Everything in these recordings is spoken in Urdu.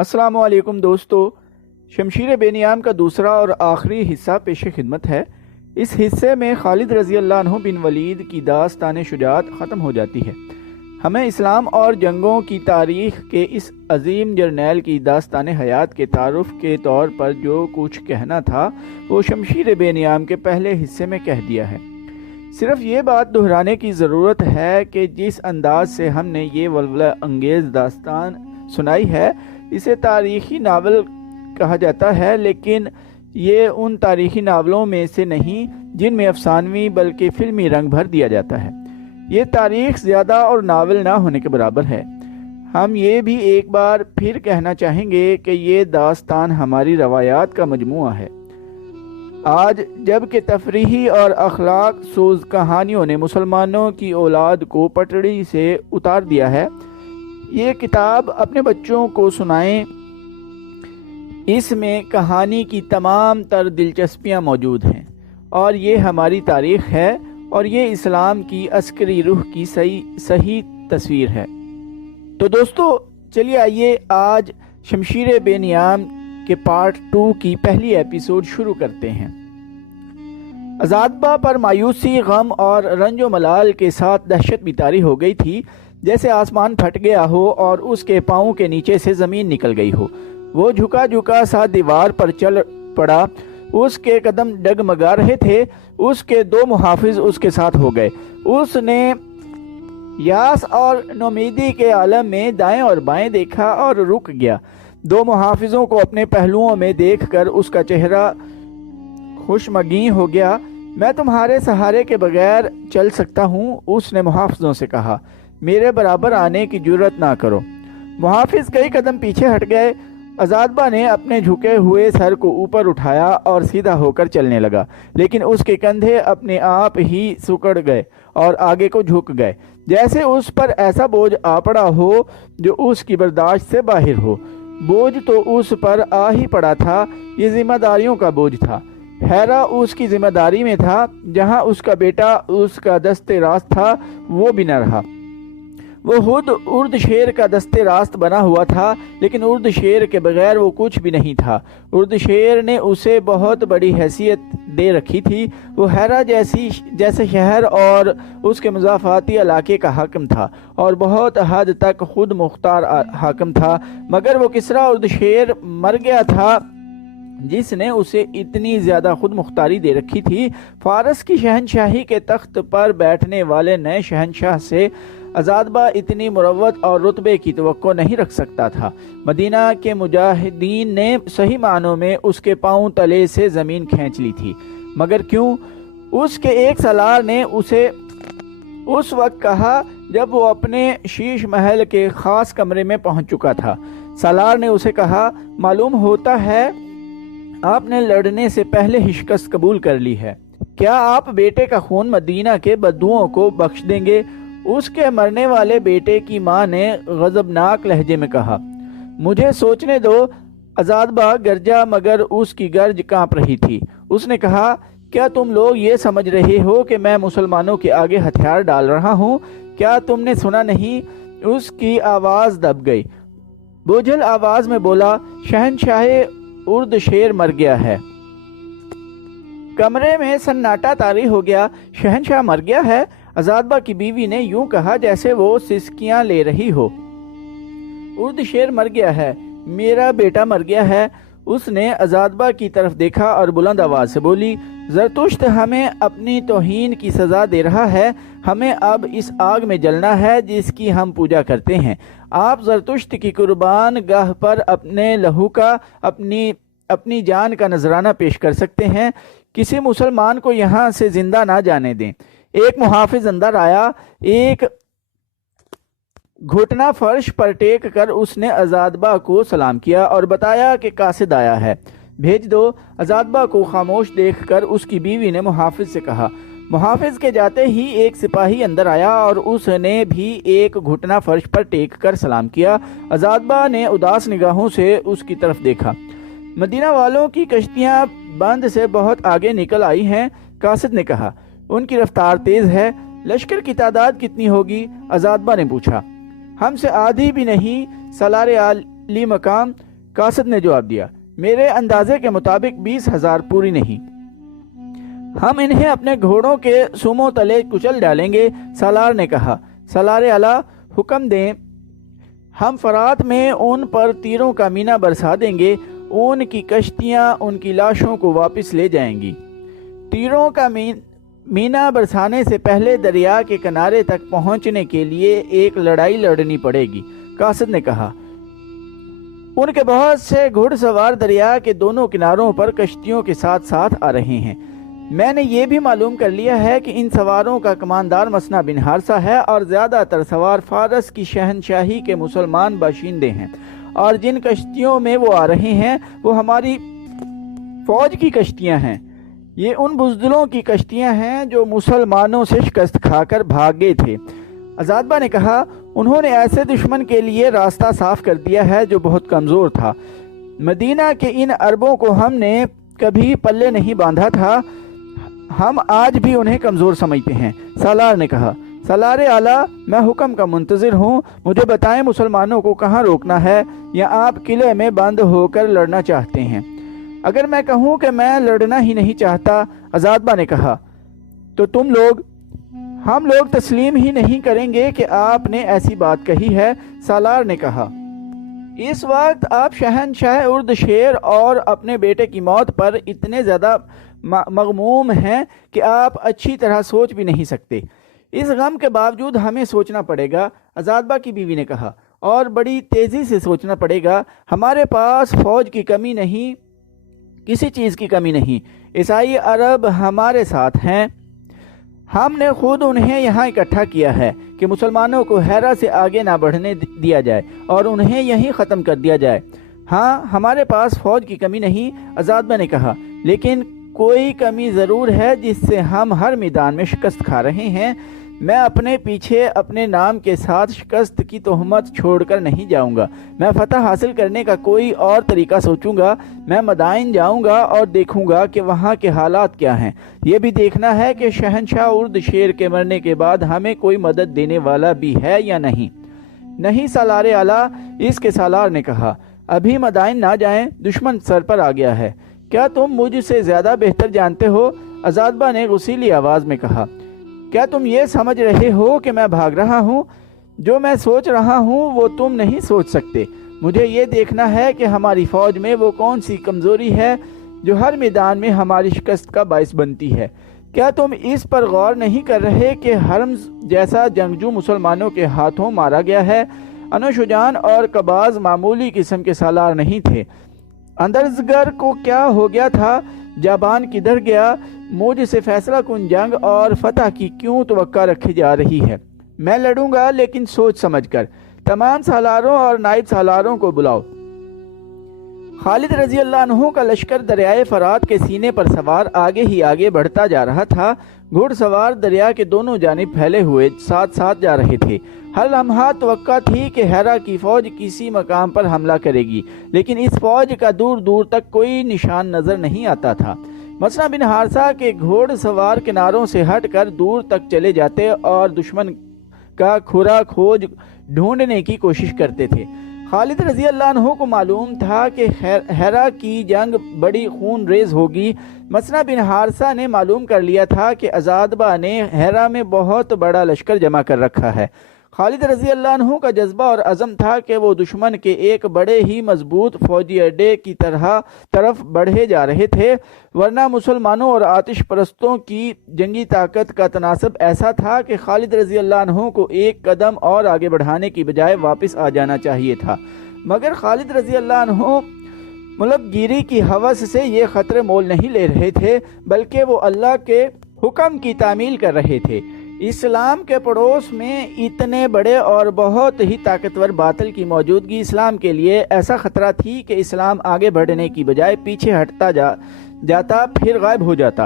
السلام علیکم دوستو، شمشیر بے نیام کا دوسرا اور آخری حصہ پیش خدمت ہے۔ اس حصے میں خالد رضی اللہ عنہ بن ولید کی داستان شجاعت ختم ہو جاتی ہے۔ ہمیں اسلام اور جنگوں کی تاریخ کے اس عظیم جرنیل کی داستان حیات کے تعارف کے طور پر جو کچھ کہنا تھا وہ شمشیر بے نیام کے پہلے حصے میں کہہ دیا ہے۔ صرف یہ بات دہرانے کی ضرورت ہے کہ جس انداز سے ہم نے یہ ولولہ انگیز داستان سنائی ہے اسے تاریخی ناول کہا جاتا ہے، لیکن یہ ان تاریخی ناولوں میں سے نہیں جن میں افسانوی بلکہ فلمی رنگ بھر دیا جاتا ہے۔ یہ تاریخ زیادہ اور ناول نہ ہونے کے برابر ہے۔ ہم یہ بھی ایک بار پھر کہنا چاہیں گے کہ یہ داستان ہماری روایات کا مجموعہ ہے۔ آج جب کہ تفریحی اور اخلاق سوز کہانیوں نے مسلمانوں کی اولاد کو پٹڑی سے اتار دیا ہے، یہ کتاب اپنے بچوں کو سنائیں۔ اس میں کہانی کی تمام تر دلچسپیاں موجود ہیں اور یہ ہماری تاریخ ہے اور یہ اسلام کی عسکری روح کی صحیح تصویر ہے۔ تو دوستو چلیے آئیے آج شمشیر بے نیام کے پارٹ 2 کی پہلی ایپیسوڈ شروع کرتے ہیں۔ آزادبہ پر مایوسی، غم اور رنج و ملال کے ساتھ دہشت بیتاری ہو گئی تھی، جیسے آسمان پھٹ گیا ہو اور اس کے پاؤں کے نیچے سے زمین نکل گئی ہو۔ وہ جھکا جھکا سا دیوار پر چل پڑا، اس کے قدم ڈگمگا رہے تھے۔ اس کے 2 محافظ اس کے ساتھ ہو گئے۔ اس نے یاس اور نومیدی کے عالم میں دائیں اور بائیں دیکھا اور رک گیا۔ 2 محافظوں کو اپنے پہلوؤں میں دیکھ کر اس کا چہرہ خوشمگیں ہو گیا۔ میں تمہارے سہارے کے بغیر چل سکتا ہوں، اس نے محافظوں سے کہا، میرے برابر آنے کی جرت نہ کرو۔ محافظ کئی قدم پیچھے ہٹ گئے۔ آزادبہ نے اپنے جھکے ہوئے سر کو اوپر اٹھایا اور سیدھا ہو کر چلنے لگا، لیکن اس کے کندھے اپنے آپ ہی سکڑ گئے اور آگے کو جھک گئے، جیسے اس پر ایسا بوجھ آ پڑا ہو جو اس کی برداشت سے باہر ہو۔ بوجھ تو اس پر آ ہی پڑا تھا، یہ ذمہ داریوں کا بوجھ تھا۔ ہیرا اس کی ذمہ داری میں تھا، جہاں اس کا بیٹا اس کا دست راست تھا وہ بھی نہ رہا۔ وہ خود ارد شیر کا دست راست بنا ہوا تھا، لیکن ارد شیر کے بغیر وہ کچھ بھی نہیں تھا۔ ارد شیر نے اسے بہت بڑی حیثیت دے رکھی تھی۔ وہ ہیرا جیسے شہر اور اس کے مضافاتی علاقے کا حاکم تھا اور بہت حد تک خود مختار حاکم تھا، مگر وہ کسریٰ ارد شیر مر گیا تھا جس نے اسے اتنی زیادہ خود مختاری دے رکھی تھی۔ فارس کی شہنشاہی کے تخت پر بیٹھنے والے نئے شہنشاہ سے آزادبہ اتنی مروت اور رتبے کی توقع نہیں رکھ سکتا تھا۔ مدینہ کے مجاہدین نے صحیح معنوں میں اس کے پاؤں تلے سے زمین کھینچ لی تھی، مگر کیوں؟ اس کے ایک سالار نے اسے اس وقت کہا جب وہ اپنے شیش محل کے خاص کمرے میں پہنچ چکا تھا۔ سالار نے اسے کہا، معلوم ہوتا ہے آپ نے لڑنے سے پہلے ہی شکست قبول کر لی ہے۔ کیا آپ بیٹے کا خون مدینہ کے بدوؤں کو بخش دیں گے؟ اس کے مرنے والے بیٹے کی ماں نے غضبناک لہجے میں کہا۔ مجھے سوچنے دو۔ آزادبہ گرجا، مگر اس کی گرج کانپ رہی تھی۔ اس نے کہا، کیا تم لوگ یہ سمجھ رہے ہو کہ میں مسلمانوں کے آگے ہتھیار ڈال رہا ہوں؟ کیا تم نے سنا نہیں؟ اس کی آواز دب گئی۔ بوجھل آواز میں بولا، شہنشاہ ارد شیر مر گیا ہے۔ کمرے میں سناٹا طاری ہو گیا۔ شہنشاہ مر گیا ہے؟ آزادبہ کی بیوی نے یوں کہا جیسے وہ سسکیاں لے رہی ہو۔ ارد شیر مر گیا ہے، میرا بیٹا مر گیا ہے۔ اس نے آزادبہ کی طرف دیکھا اور بلند آواز سے بولی، زرتشت ہمیں اپنی توہین کی سزا دے رہا ہے۔ ہمیں اب اس آگ میں جلنا ہے جس کی ہم پوجا کرتے ہیں۔ آپ زرتشت کی قربان گاہ پر اپنے لہو کا، اپنی جان کا نذرانہ پیش کر سکتے ہیں۔ کسی مسلمان کو یہاں سے زندہ نہ جانے دیں۔ ایک محافظ اندر آیا۔ ایک گھٹنا فرش پر ٹیک کر اس نے آزادبہ کو سلام کیا اور بتایا کہ قاصد آیا ہے، بھیج دو۔ آزادبہ کو خاموش دیکھ کر اس کی بیوی نے محافظ سے کہا۔ محافظ کے جاتے ہی ایک سپاہی اندر آیا اور اس نے بھی ایک گھٹنا فرش پر ٹیک کر سلام کیا۔ آزادبہ نے اداس نگاہوں سے اس کی طرف دیکھا۔ مدینہ والوں کی کشتیاں بند سے بہت آگے نکل آئی ہیں، قاصد نے کہا۔ ان کی رفتار تیز ہے۔ لشکر کی تعداد کتنی ہوگی؟ آزادبہ نے پوچھا۔ ہم سے آدھی بھی نہیں، سالار علی مقام۔ قاصد نے جواب دیا، میرے اندازے کے مطابق 20,000 پوری نہیں، ہم انہیں اپنے گھوڑوں کے سوموں تلے کچل ڈالیں گے۔ سالار نے کہا، سالار اعلیٰ حکم دیں، ہم فرات میں ان پر تیروں کا مینہ برسا دیں گے، ان کی کشتیاں ان کی لاشوں کو واپس لے جائیں گی۔ تیروں کا مینہ برسانے سے پہلے دریا کے کنارے تک پہنچنے کے لیے ایک لڑائی لڑنی پڑے گی۔ قاصد نے کہا، ان کے بہت سے گھڑ سوار دریا کے دونوں کناروں پر کشتیوں کے ساتھ ساتھ آ رہے ہیں۔ میں نے یہ بھی معلوم کر لیا ہے کہ ان سواروں کا کماندار مسنا بن حارثہ ہے اور زیادہ تر سوار فارس کی شہنشاہی کے مسلمان باشندے ہیں، اور جن کشتیوں میں وہ آ رہے ہیں وہ ہماری فوج کی کشتیاں ہیں۔ یہ ان بزدلوں کی کشتیاں ہیں جو مسلمانوں سے شکست کھا کر بھاگے تھے۔ عزادبہ نے کہا، انہوں نے ایسے دشمن کے لیے راستہ صاف کر دیا ہے جو بہت کمزور تھا۔ مدینہ کے ان عربوں کو ہم نے کبھی پلے نہیں باندھا تھا، ہم آج بھی انہیں کمزور سمجھتے ہیں۔ سالار نے کہا، سالار اعلیٰ، میں حکم کا منتظر ہوں، مجھے بتائیں مسلمانوں کو کہاں روکنا ہے، یا آپ قلعے میں بند ہو کر لڑنا چاہتے ہیں؟ اگر میں کہوں کہ میں لڑنا ہی نہیں چاہتا، عزادبہ نے کہا، تو ہم لوگ تسلیم ہی نہیں کریں گے کہ آپ نے ایسی بات کہی ہے۔ سالار نے کہا، اس وقت آپ شہنشاہ ارد شیر اور اپنے بیٹے کی موت پر اتنے زیادہ مغموم ہیں کہ آپ اچھی طرح سوچ بھی نہیں سکتے۔ اس غم کے باوجود ہمیں سوچنا پڑے گا، عزادبہ کی بیوی نے کہا، اور بڑی تیزی سے سوچنا پڑے گا۔ ہمارے پاس فوج کی کمی نہیں، کسی چیز کی کمی نہیں۔ عیسائی عرب ہمارے ساتھ ہیں، ہم نے خود انہیں یہاں اکٹھا کیا ہے کہ مسلمانوں کو ہیرا سے آگے نہ بڑھنے دیا جائے اور انہیں یہیں ختم کر دیا جائے۔ ہاں، ہمارے پاس فوج کی کمی نہیں، عزادبہ نے کہا، لیکن کوئی کمی ضرور ہے جس سے ہم ہر میدان میں شکست کھا رہے ہیں۔ میں اپنے پیچھے اپنے نام کے ساتھ شکست کی تہمت چھوڑ کر نہیں جاؤں گا۔ میں فتح حاصل کرنے کا کوئی اور طریقہ سوچوں گا۔ میں مدائن جاؤں گا اور دیکھوں گا کہ وہاں کے حالات کیا ہیں۔ یہ بھی دیکھنا ہے کہ شہنشاہ ارد شیر کے مرنے کے بعد ہمیں کوئی مدد دینے والا بھی ہے یا نہیں۔ نہیں سالار اعلیٰ، اس کے سالار نے کہا، ابھی مدائن نہ جائیں، دشمن سر پر آ گیا ہے۔ کیا تم مجھ سے زیادہ بہتر جانتے ہو؟ عزادبہ نے غصیلی آواز میں کہا، کیا تم یہ سمجھ رہے ہو کہ میں بھاگ رہا ہوں؟ جو میں سوچ رہا ہوں وہ تم نہیں سوچ سکتے۔ مجھے یہ دیکھنا ہے کہ ہماری فوج میں وہ کون سی کمزوری ہے جو ہر میدان میں ہماری شکست کا باعث بنتی ہے۔ کیا تم اس پر غور نہیں کر رہے کہ حرمز جیسا جنگجو مسلمانوں کے ہاتھوں مارا گیا ہے؟ انوشجان اور قباز معمولی قسم کے سالار نہیں تھے۔ اندرزگر کو کیا ہو گیا تھا؟ جابان کدھر گیا؟ مجھ سے فیصلہ کن جنگ اور فتح کی کیوں توقع رکھی جا رہی ہے؟ میں لڑوں گا، لیکن سوچ سمجھ کر۔ تمام سالاروں اور نائب سالاروں کو بلاؤ۔ خالد رضی اللہ عنہ کا لشکر دریائے فرات کے سینے پر سوار آگے ہی آگے بڑھتا جا رہا تھا۔ گھڑ سوار دریا کے دونوں جانب پھیلے ہوئے ساتھ ساتھ جا رہے تھے۔ ہر لمحہ توقع تھی کہ ہیرا کی فوج کسی مقام پر حملہ کرے گی، لیکن اس فوج کا دور دور تک کوئی نشان نظر نہیں آتا تھا۔ مسنا بن حارثہ کے گھوڑ سوار کناروں سے ہٹ کر دور تک چلے جاتے اور دشمن کا کھرا کھوج ڈھونڈنے کی کوشش کرتے تھے۔ خالد رضی اللہ عنہ کو معلوم تھا کہ ہیرا کی جنگ بڑی خون ریز ہوگی۔ مسنا بن حارثہ نے معلوم کر لیا تھا کہ عزادبہ نے ہیرا میں بہت بڑا لشکر جمع کر رکھا ہے۔ خالد رضی اللہ عنہ کا جذبہ اور عزم تھا کہ وہ دشمن کے ایک بڑے ہی مضبوط فوجی اڈے کی طرف بڑھے جا رہے تھے، ورنہ مسلمانوں اور آتش پرستوں کی جنگی طاقت کا تناسب ایسا تھا کہ خالد رضی اللہ عنہ کو ایک قدم اور آگے بڑھانے کی بجائے واپس آ جانا چاہیے تھا، مگر خالد رضی اللہ عنہ ملک گیری کی ہوس سے یہ خطرے مول نہیں لے رہے تھے، بلکہ وہ اللہ کے حکم کی تعمیل کر رہے تھے۔ اسلام کے پڑوس میں اتنے بڑے اور بہت ہی طاقتور باطل کی موجودگی اسلام کے لیے ایسا خطرہ تھی کہ اسلام آگے بڑھنے کی بجائے پیچھے ہٹتا جاتا پھر غائب ہو جاتا۔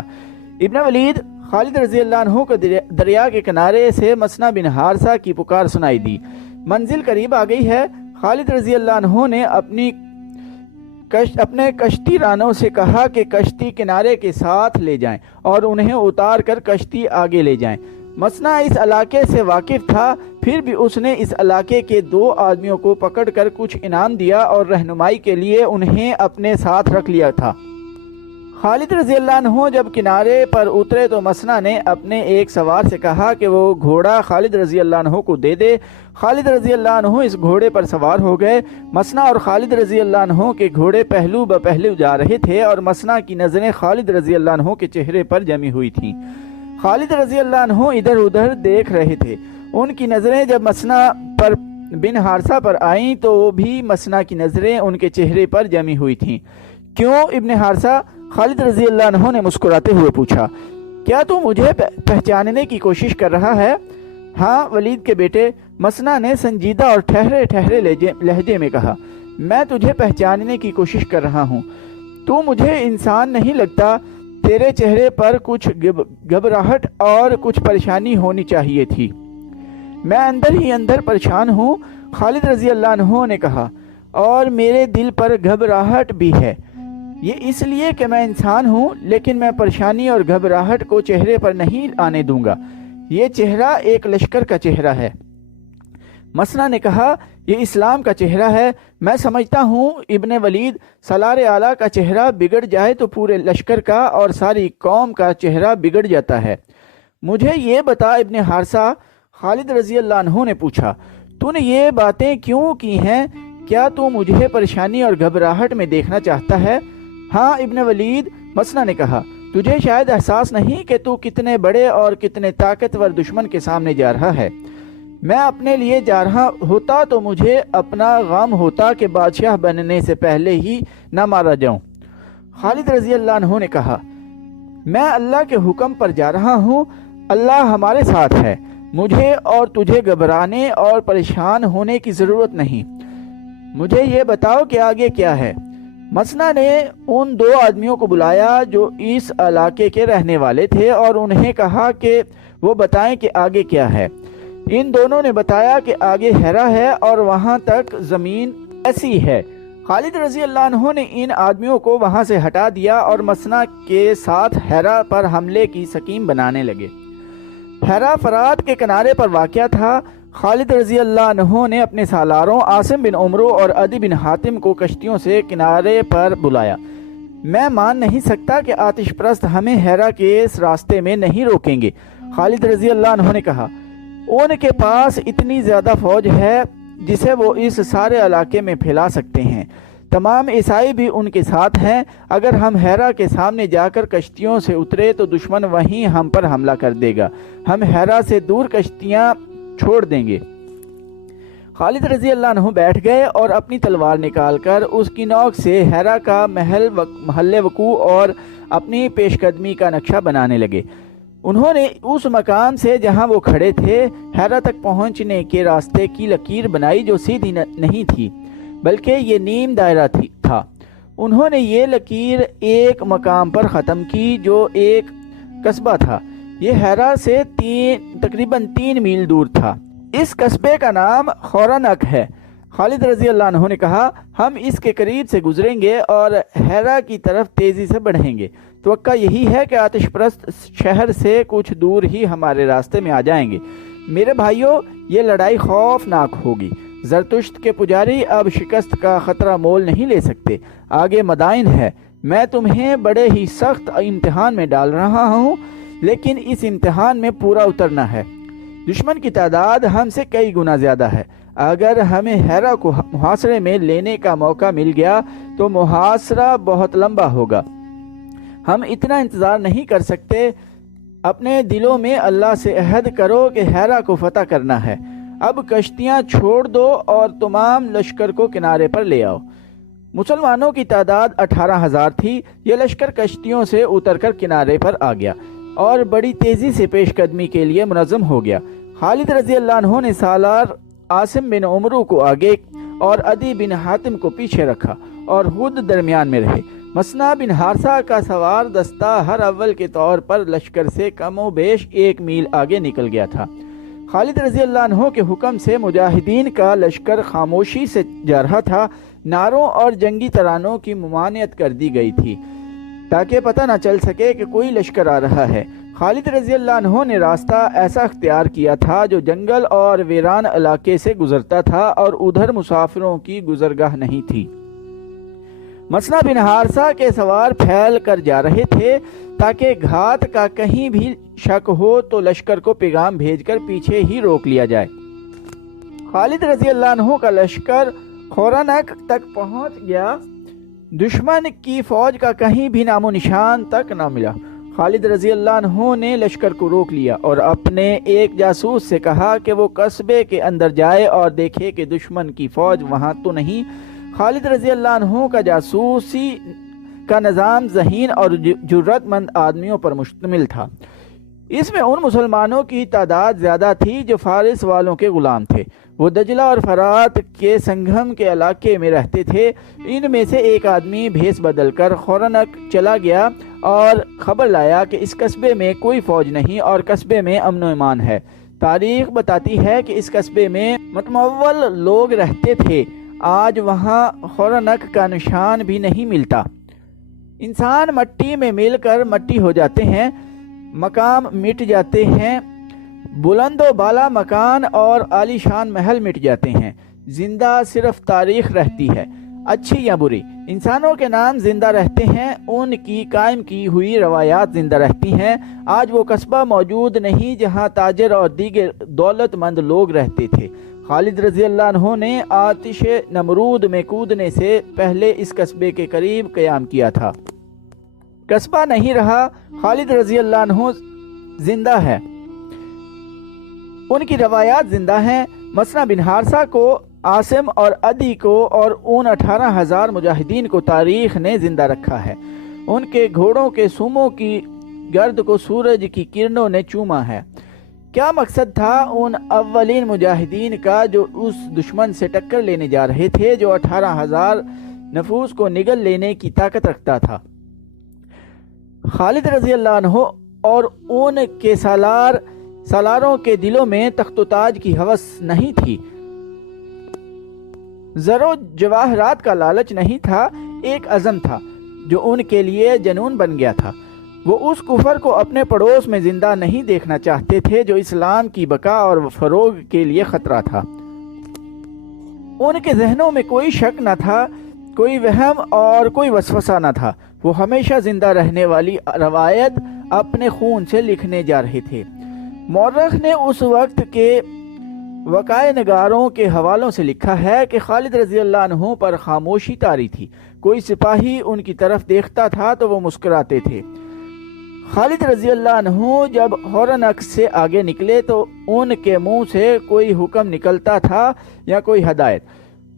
ابن ولید، خالد رضی اللہ عنہ کو دریا کے کنارے سے مسنا بن حارثہ کی پکار سنائی دی۔ منزل قریب آ گئی ہے۔ خالد رضی اللہ عنہ نے اپنے کشتی رانوں سے کہا کہ کشتی کنارے کے ساتھ لے جائیں اور انہیں اتار کر کشتی آگے لے جائیں۔ مسنا اس علاقے سے واقف تھا، پھر بھی اس نے اس علاقے کے 2 آدمیوں کو پکڑ کر کچھ انعام دیا اور رہنمائی کے لیے انہیں اپنے ساتھ رکھ لیا تھا۔ خالد رضی اللہ عنہ جب کنارے پر اترے تو مسنا نے اپنے ایک سوار سے کہا کہ وہ گھوڑا خالد رضی اللہ عنہ کو دے دے۔ خالد رضی اللہ عنہ اس گھوڑے پر سوار ہو گئے۔ مسنا اور خالد رضی اللہ عنہ کے گھوڑے پہلو بہ پہلو جا رہے تھے اور مسنا کی نظریں خالد رضی اللہ عنہ کے چہرے پر جمی ہوئی تھیں۔ خالد رضی اللہ عنہ ادھر ادھر دیکھ رہے تھے۔ ان کی نظریں جب مسنا پر بن حارثہ پر آئیں تو وہ بھی مسنا کی نظریں ان کے چہرے پر جمی ہوئی تھیں۔ کیوں ابن حارثہ؟ خالد رضی اللہ عنہ نے مسکراتے ہوئے پوچھا۔ کیا تو مجھے پہچاننے کی کوشش کر رہا ہے؟ ہاں ولید کے بیٹے، مسنا نے سنجیدہ اور ٹھہرے ٹھہرے لہجے میں کہا، میں تجھے پہچاننے کی کوشش کر رہا ہوں۔ تو مجھے انسان نہیں لگتا، تیرے چہرے پر کچھ گھبراہٹ اور کچھ پریشانی ہونی چاہیے تھی۔ میں اندر ہی اندر پریشان ہوں، خالد رضی اللہ عنہ نے کہا، اور میرے دل پر گھبراہٹ بھی ہے۔ یہ اس لیے کہ میں انسان ہوں، لیکن میں پریشانی اور گھبراہٹ کو چہرے پر نہیں آنے دوں گا۔ یہ چہرہ ایک لشکر کا چہرہ ہے۔ مسنا نے کہا، یہ اسلام کا چہرہ ہے۔ میں سمجھتا ہوں ابن ولید، سالار اعلیٰ کا چہرہ بگڑ جائے تو پورے لشکر کا اور ساری قوم کا چہرہ بگڑ جاتا ہے۔ مجھے یہ بتا ابن حارثہ، خالد رضی اللہ عنہ نے پوچھا، تو نے یہ باتیں کیوں کی ہیں؟ کیا تو مجھے پریشانی اور گھبراہٹ میں دیکھنا چاہتا ہے؟ ہاں ابن ولید، مسنا نے کہا، تجھے شاید احساس نہیں کہ تو کتنے بڑے اور کتنے طاقتور دشمن کے سامنے جا رہا ہے۔ میں اپنے لیے جا رہا ہوتا تو مجھے اپنا غم ہوتا کہ بادشاہ بننے سے پہلے ہی نہ مارا جاؤں۔ خالد رضی اللہ عنہ نے کہا، میں اللہ کے حکم پر جا رہا ہوں، اللہ ہمارے ساتھ ہے، مجھے اور تجھے گھبرانے اور پریشان ہونے کی ضرورت نہیں۔ مجھے یہ بتاؤ کہ آگے کیا ہے؟ مسنا نے ان 2 آدمیوں کو بلایا جو اس علاقے کے رہنے والے تھے اور انہیں کہا کہ وہ بتائیں کہ آگے کیا ہے۔ ان دونوں نے بتایا کہ آگے ہیرا ہے اور وہاں تک زمین ایسی ہے۔ خالد رضی اللہ عنہ نے ان آدمیوں کو وہاں سے ہٹا دیا اور مسنا کے ساتھ ہیرا پر حملے کی سکیم بنانے لگے۔ ہیرا فرات کے کنارے پر واقع تھا۔ خالد رضی اللہ عنہ نے اپنے سالاروں عاصم بن عمرو اور عدی بن حاتم کو کشتیوں سے کنارے پر بلایا۔ میں مان نہیں سکتا کہ آتش پرست ہمیں ہیرا کے اس راستے میں نہیں روکیں گے، خالد رضی اللہ عنہ نے کہا۔ ان کے پاس اتنی زیادہ فوج ہے جسے وہ اس سارے علاقے میں پھیلا سکتے ہیں۔ تمام عیسائی بھی ان کے ساتھ ہیں۔ اگر ہم ہیرا کے سامنے جا کر کشتیوں سے اترے تو دشمن وہیں ہم پر حملہ کر دے گا۔ ہم ہیرا سے دور کشتیاں چھوڑ دیں گے۔ خالد رضی اللہ عنہ بیٹھ گئے اور اپنی تلوار نکال کر اس کی نوک سے ہیرا کا محل وقوع اور اپنی پیش قدمی کا نقشہ بنانے لگے۔ انہوں نے اس مقام سے جہاں وہ کھڑے تھے ہیرا تک پہنچنے کے راستے کی لکیر بنائی جو سیدھی نہیں تھی بلکہ یہ نیم دائرہ تھا۔ انہوں نے یہ لکیر ایک مقام پر ختم کی جو ایک قصبہ تھا۔ یہ ہیرا سے تقریباً 3 میل دور تھا۔ اس قصبے کا نام خورانک ہے۔ خالد رضی اللہ عنہ نے کہا، ہم اس کے قریب سے گزریں گے اور ہیرا کی طرف تیزی سے بڑھیں گے۔ توقع یہی ہے کہ آتش پرست شہر سے کچھ دور ہی ہمارے راستے میں آ جائیں گے۔ میرے بھائیوں، یہ لڑائی خوفناک ہوگی۔ زرتشت کے پجاری اب شکست کا خطرہ مول نہیں لے سکتے۔ آگے مدائن ہے۔ میں تمہیں بڑے ہی سخت امتحان میں ڈال رہا ہوں، لیکن اس امتحان میں پورا اترنا ہے۔ دشمن کی تعداد ہم سے کئی گنا زیادہ ہے۔ اگر ہمیں ہیرا کو محاصرے میں لینے کا موقع مل گیا تو محاصرہ بہت لمبا ہوگا۔ ہم اتنا انتظار نہیں کر سکتے۔ اپنے دلوں میں اللہ سے عہد کرو کہ ہیرا کو فتح کرنا ہے۔ اب کشتیاں چھوڑ دو اور تمام لشکر کو کنارے پر لے آؤ۔ مسلمانوں کی تعداد 18,000 تھی۔ یہ لشکر کشتیوں سے اتر کر کنارے پر آ گیا اور بڑی تیزی سے پیش قدمی کے لیے منظم ہو گیا۔ خالد رضی اللہ عنہ نے سالار عاصم بن عمرو کو آگے اور عدی بن حاتم کو پیچھے رکھا اور خود درمیان میں رہے۔ مسنا بن حارثہ کا سوار دستہ ہر اول کے طور پر لشکر سے کم و بیش 1 میل آگے نکل گیا تھا۔ خالد رضی اللہ عنہ کے حکم سے مجاہدین کا لشکر خاموشی سے جا رہا تھا۔ نعروں اور جنگی ترانوں کی ممانعت کر دی گئی تھی تاکہ پتہ نہ چل سکے کہ کوئی لشکر آ رہا ہے۔ خالد رضی اللہ عنہ نے راستہ ایسا اختیار کیا تھا جو جنگل اور ویران علاقے سے گزرتا تھا اور ادھر مسافروں کی گزرگاہ نہیں تھی۔ مسنا بن حارثہ کے سوار پھیل کر جا رہے تھے تاکہ گھات کا کہیں بھی شک ہو تو لشکر کو پیغام بھیج کر پیچھے ہی روک لیا جائے۔ خالد رضی اللہ عنہ کا لشکر خورنک تک پہنچ گیا، دشمن کی فوج کا کہیں بھی نام و نشان تک نہ ملا۔ خالد رضی اللہ عنہ نے لشکر کو روک لیا اور اپنے ایک جاسوس سے کہا کہ وہ قصبے کے اندر جائے اور دیکھے کہ دشمن کی فوج وہاں تو نہیں۔ خالد رضی اللہ عنہ کا جاسوسی کا نظام ذہین اور جرأت مند آدمیوں پر مشتمل تھا۔ اس میں ان مسلمانوں کی تعداد زیادہ تھی جو فارس والوں کے غلام تھے۔ وہ دجلہ اور فرات کے سنگم کے علاقے میں رہتے تھے۔ ان میں سے ایک آدمی بھیس بدل کر خورنک چلا گیا اور خبر لایا کہ اس قصبے میں کوئی فوج نہیں اور قصبے میں امن و امان ہے۔ تاریخ بتاتی ہے کہ اس قصبے میں متمول لوگ رہتے تھے۔ آج وہاں خورنک کا نشان بھی نہیں ملتا۔ انسان مٹی میں مل کر مٹی ہو جاتے ہیں، مقام مٹ جاتے ہیں، بلند و بالا مکان اور عالی شان محل مٹ جاتے ہیں۔ زندہ صرف تاریخ رہتی ہے، اچھی یا بری۔ انسانوں کے نام زندہ رہتے ہیں، ان کی قائم کی ہوئی روایات زندہ رہتی ہیں۔ آج وہ قصبہ موجود نہیں جہاں تاجر اور دیگر دولت مند لوگ رہتے تھے۔ خالد رضی اللہ عنہ نے آتش نمرود میں کودنے سے پہلے اس قصبے کے قریب قیام کیا تھا۔ قصبہ نہیں رہا، خالد رضی اللہ عنہ زندہ ہے، ان کی روایات زندہ ہیں۔ مسنا بن حارثہ کو، عاصم اور عدی کو اور ان 18,000 مجاہدین کو تاریخ نے زندہ رکھا ہے۔ ان کے گھوڑوں کے سوموں کی گرد کو سورج کی کرنوں نے چوما ہے۔ کیا مقصد تھا ان اولین مجاہدین کا جو اس دشمن سے ٹکر لینے جا رہے تھے جو 18,000 نفوس کو نگل لینے کی طاقت رکھتا تھا؟ خالد رضی اللہ عنہ اور ان کے سالاروں کے دلوں میں تخت و تاج کی ہوس نہیں تھی، زر و جواہرات کا لالچ نہیں تھا، ایک عزم تھا جو ان کے لیے جنون بن گیا تھا۔ وہ اس کفر کو اپنے پڑوس میں زندہ نہیں دیکھنا چاہتے تھے جو اسلام کی بقا اور فروغ کے لیے خطرہ تھا۔ ان کے ذہنوں میں کوئی شک نہ تھا، کوئی وہم اور کوئی وسوسہ نہ تھا۔ وہ ہمیشہ زندہ رہنے والی روایت اپنے خون سے لکھنے جا رہے تھے۔ مورخ نے اس وقت کے وقائع نگاروں کے حوالوں سے لکھا ہے کہ خالد رضی اللہ عنہ پر خاموشی طاری تھی۔ کوئی سپاہی ان کی طرف دیکھتا تھا تو وہ مسکراتے تھے۔ خالد رضی اللہ عنہ جب خورنک سے آگے نکلے تو ان کے منہ سے کوئی حکم نکلتا تھا یا کوئی ہدایت،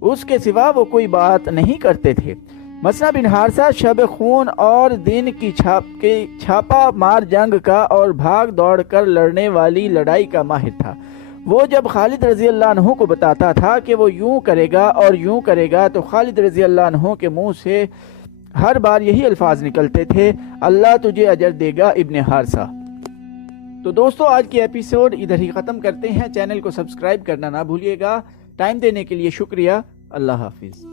اس کے سوا وہ کوئی بات نہیں کرتے تھے۔ مسنا بن حارثہ شب خون اور دن کی چھاپا مار جنگ کا اور بھاگ دوڑ کر لڑنے والی لڑائی کا ماہر تھا۔ وہ جب خالد رضی اللہ عنہ کو بتاتا تھا کہ وہ یوں کرے گا اور یوں کرے گا تو خالد رضی اللہ عنہ کے منہ سے ہر بار یہی الفاظ نکلتے تھے، اللہ تجھے اجر دے گا ابن حارثہ۔ تو دوستو، آج کی ایپیسوڈ ادھر ہی ختم کرتے ہیں۔ چینل کو سبسکرائب کرنا نہ بھولیے گا۔ ٹائم دینے کے لیے شکریہ۔ اللہ حافظ۔